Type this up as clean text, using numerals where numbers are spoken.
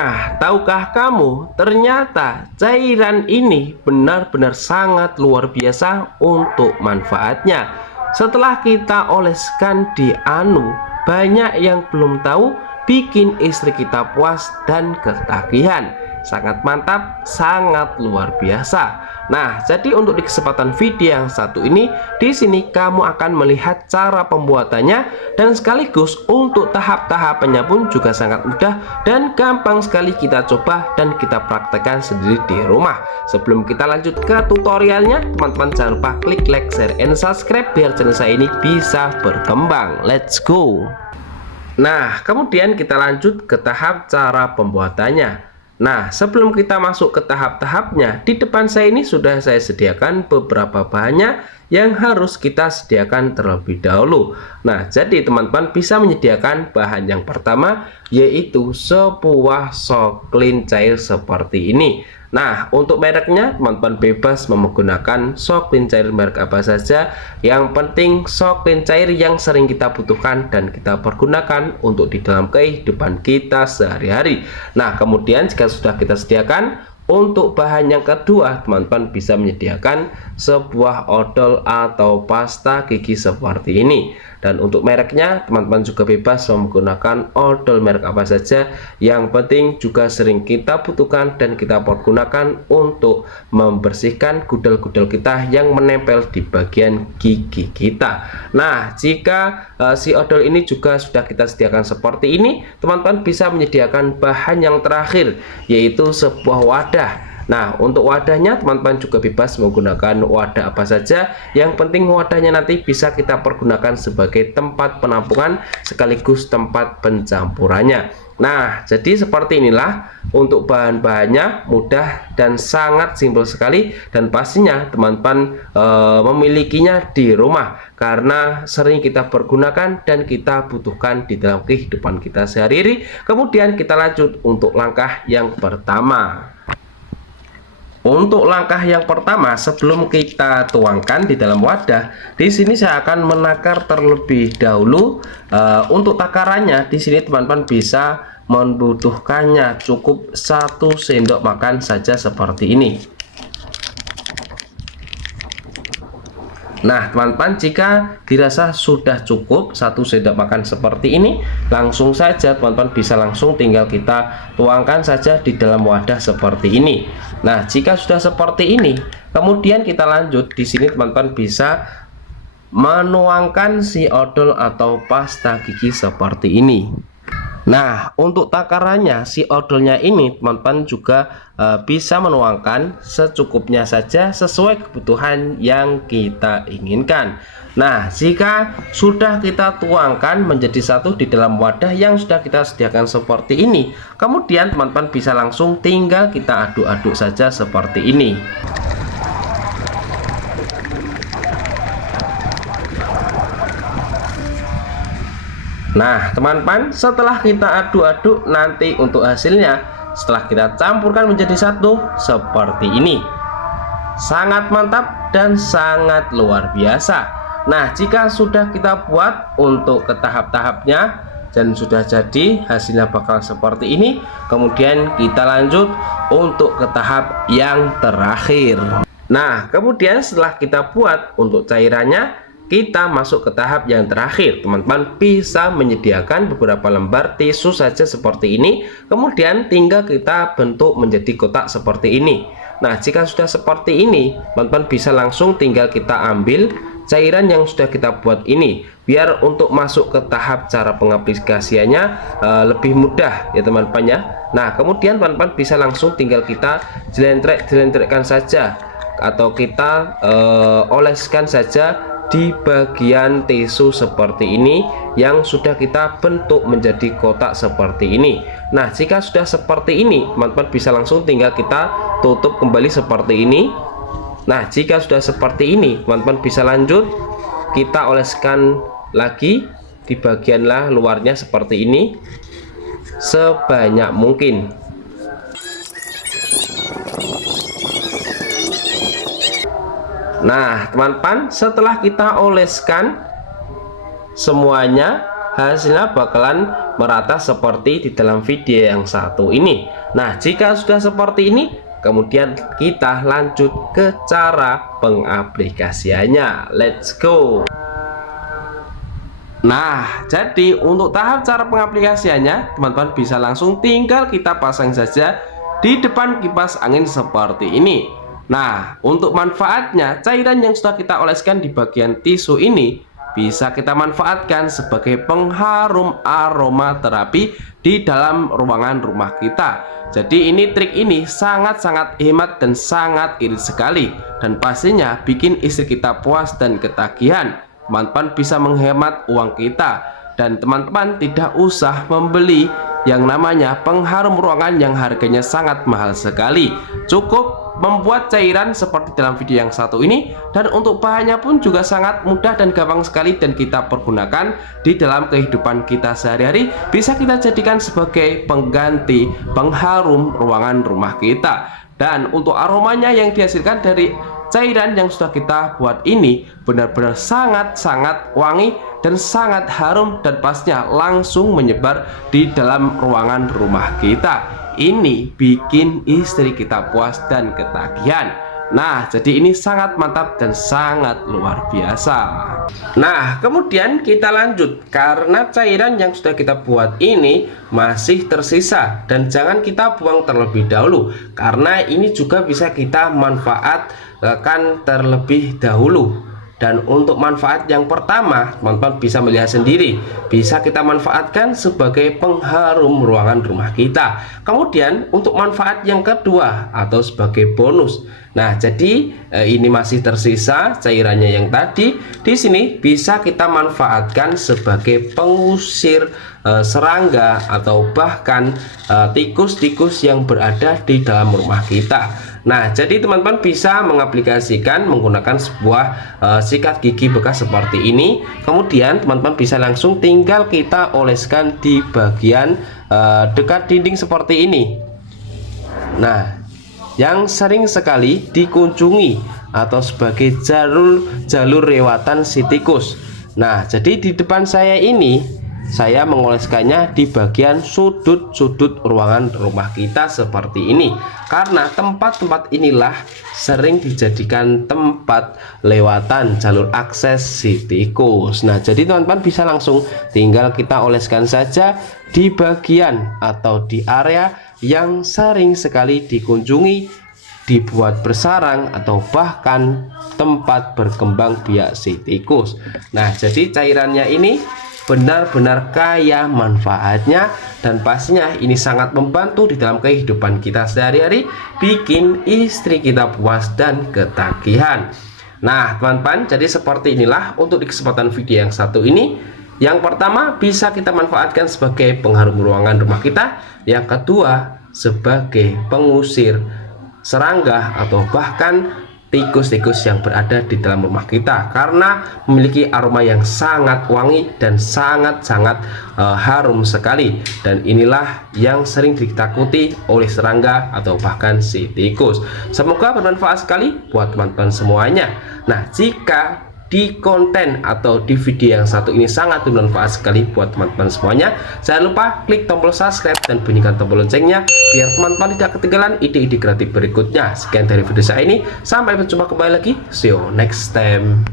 Nah, tahukah kamu, ternyata cairan ini benar-benar sangat luar biasa untuk manfaatnya. Setelah kita oleskan di anu, banyak yang belum tahu, bikin istri kita puas dan ketagihan. Sangat mantap, sangat luar biasa. Nah, jadi untuk di kesempatan video yang satu ini, di sini kamu akan melihat cara pembuatannya dan sekaligus untuk tahap-tahapannya pun juga sangat mudah dan gampang sekali kita coba dan kita praktekkan sendiri di rumah. Sebelum kita lanjut ke tutorialnya, teman-teman jangan lupa klik like, share, and subscribe biar channel saya ini bisa berkembang. Let's go. Nah, kemudian kita lanjut ke tahap cara pembuatannya. Nah, sebelum kita masuk ke tahap-tahapnya, di depan saya ini sudah saya sediakan beberapa bahannya yang harus kita sediakan terlebih dahulu. Nah, jadi teman-teman bisa menyediakan bahan yang pertama, yaitu sebuah soklin cair seperti ini. Nah, untuk mereknya teman-teman bebas menggunakan soklin cair merek apa saja. Yang penting soklin cair yang sering kita butuhkan dan kita pergunakan untuk di dalam kehidupan kita sehari-hari. Nah, kemudian jika sudah kita sediakan, untuk bahan yang kedua, teman-teman bisa menyediakan sebuah odol atau pasta gigi seperti ini. Dan untuk mereknya, teman-teman juga bebas menggunakan odol merek apa saja. Yang penting juga sering kita butuhkan dan kita pergunakan untuk membersihkan gudel-gudel kita yang menempel di bagian gigi kita. Nah, jika si odol ini juga sudah kita sediakan seperti ini, teman-teman bisa menyediakan bahan yang terakhir, yaitu sebuah wadah. Nah, untuk wadahnya teman-teman juga bebas menggunakan wadah apa saja. Yang penting wadahnya nanti bisa kita pergunakan sebagai tempat penampungan sekaligus tempat pencampurannya. Nah, jadi seperti inilah untuk bahan-bahannya, mudah dan sangat simpel sekali, dan pastinya teman-teman memilikinya di rumah karena sering kita pergunakan dan kita butuhkan di dalam kehidupan kita sehari-hari. Kemudian kita lanjut untuk langkah yang pertama. Untuk langkah yang pertama, sebelum kita tuangkan di dalam wadah, di sini saya akan menakar terlebih dahulu. Untuk takarannya, di sini teman-teman bisa membutuhkannya cukup 1 sendok makan saja seperti ini. Nah, teman-teman, jika dirasa sudah cukup 1 sendok makan seperti ini, langsung saja teman-teman bisa langsung tinggal kita tuangkan saja di dalam wadah seperti ini. Nah, jika sudah seperti ini, kemudian kita lanjut di sini teman-teman bisa menuangkan si odol atau pasta gigi seperti ini. Nah, untuk takarannya si odolnya ini teman-teman juga bisa menuangkan secukupnya saja sesuai kebutuhan yang kita inginkan. Nah, jika sudah kita tuangkan menjadi satu di dalam wadah yang sudah kita sediakan seperti ini, kemudian teman-teman bisa langsung tinggal kita aduk-aduk saja seperti ini. Nah, teman-teman, setelah kita aduk-aduk, nanti untuk hasilnya setelah kita campurkan menjadi satu seperti ini. Sangat mantap dan sangat luar biasa. Nah, jika sudah kita buat untuk ke tahap-tahapnya dan sudah jadi, hasilnya bakal seperti ini. Kemudian kita lanjut untuk ke tahap yang terakhir. Nah, kemudian setelah kita buat untuk cairannya, kita masuk ke tahap yang terakhir. Teman-teman bisa menyediakan beberapa lembar tisu saja seperti ini, kemudian tinggal kita bentuk menjadi kotak seperti ini. Nah, jika sudah seperti ini, teman-teman bisa langsung tinggal kita ambil cairan yang sudah kita buat ini, biar untuk masuk ke tahap cara pengaplikasiannya lebih mudah ya teman-teman ya. Nah, kemudian teman-teman bisa langsung tinggal kita jelentrekkan saja, atau kita oleskan saja di bagian tisu seperti ini yang sudah kita bentuk menjadi kotak seperti ini. Nah, jika sudah seperti ini, teman-teman bisa langsung tinggal kita tutup kembali seperti ini. Nah, jika sudah seperti ini, teman-teman bisa lanjut kita oleskan lagi di bagian luarnya seperti ini sebanyak mungkin. Nah, teman-teman, setelah kita oleskan semuanya, hasilnya bakalan merata seperti di dalam video yang satu ini. Nah, jika sudah seperti ini, kemudian kita lanjut ke cara pengaplikasiannya. Let's go. Nah, jadi untuk tahap cara pengaplikasiannya, teman-teman bisa langsung tinggal kita pasang saja di depan kipas angin seperti ini. Nah, untuk manfaatnya, cairan yang sudah kita oleskan di bagian tisu ini bisa kita manfaatkan sebagai pengharum aromaterapi di dalam ruangan rumah kita. Jadi trik ini sangat-sangat hemat dan sangat irit sekali, dan pastinya bikin istri kita puas dan ketagihan. Teman-teman bisa menghemat uang kita, dan teman-teman tidak usah membeli yang namanya pengharum ruangan yang harganya sangat mahal sekali. Cukup membuat cairan seperti dalam video yang satu ini, dan untuk bahannya pun juga sangat mudah dan gampang sekali, dan kita pergunakan di dalam kehidupan kita sehari-hari. Bisa kita jadikan sebagai pengganti pengharum ruangan rumah kita. Dan untuk aromanya yang dihasilkan dari cairan yang sudah kita buat ini benar-benar sangat-sangat wangi dan sangat harum, dan pastinya langsung menyebar di dalam ruangan rumah kita. Ini bikin istri kita puas dan ketagihan. Nah, jadi ini sangat mantap dan sangat luar biasa. Nah, kemudian kita lanjut, karena cairan yang sudah kita buat ini masih tersisa, dan jangan kita buang terlebih dahulu, karena ini juga bisa kita manfaatkan terlebih dahulu. Dan untuk manfaat yang pertama, teman-teman bisa melihat sendiri, bisa kita manfaatkan sebagai pengharum ruangan rumah kita. Kemudian untuk manfaat yang kedua atau sebagai bonus, nah jadi ini masih tersisa cairannya yang tadi. Di sini bisa kita manfaatkan sebagai pengusir serangga atau bahkan tikus-tikus yang berada di dalam rumah kita. Nah, jadi teman-teman bisa mengaplikasikan menggunakan sebuah sikat gigi bekas seperti ini. Kemudian teman-teman bisa langsung tinggal kita oleskan di bagian dekat dinding seperti ini. Nah, yang sering sekali dikunjungi atau sebagai jalur lewatan si tikus. Nah, jadi di depan saya ini saya mengoleskannya di bagian sudut-sudut ruangan rumah kita seperti ini, karena tempat-tempat inilah sering dijadikan tempat lewatan jalur akses si tikus. Nah, jadi teman-teman bisa langsung tinggal kita oleskan saja di bagian atau di area yang sering sekali dikunjungi, dibuat bersarang, atau bahkan tempat berkembang biak si tikus. Nah, jadi cairannya ini benar-benar kaya manfaatnya, dan pastinya ini sangat membantu di dalam kehidupan kita sehari-hari, bikin istri kita puas dan ketagihan. Nah, teman-teman, jadi seperti inilah untuk di kesempatan video yang satu ini. Yang pertama bisa kita manfaatkan sebagai pengharum ruangan rumah kita, yang kedua sebagai pengusir serangga atau bahkan tikus-tikus yang berada di dalam rumah kita, karena memiliki aroma yang sangat wangi dan sangat-sangat harum sekali. Dan inilah yang sering ditakuti oleh serangga atau bahkan si tikus. Semoga bermanfaat sekali buat teman-teman semuanya. Nah, jika di konten atau di video yang satu ini sangat bermanfaat sekali buat teman-teman semuanya, jangan lupa klik tombol subscribe dan bunyikan tombol loncengnya biar teman-teman tidak ketinggalan ide-ide kreatif berikutnya. Sekian dari video saya ini, sampai berjumpa kembali lagi, see you next time.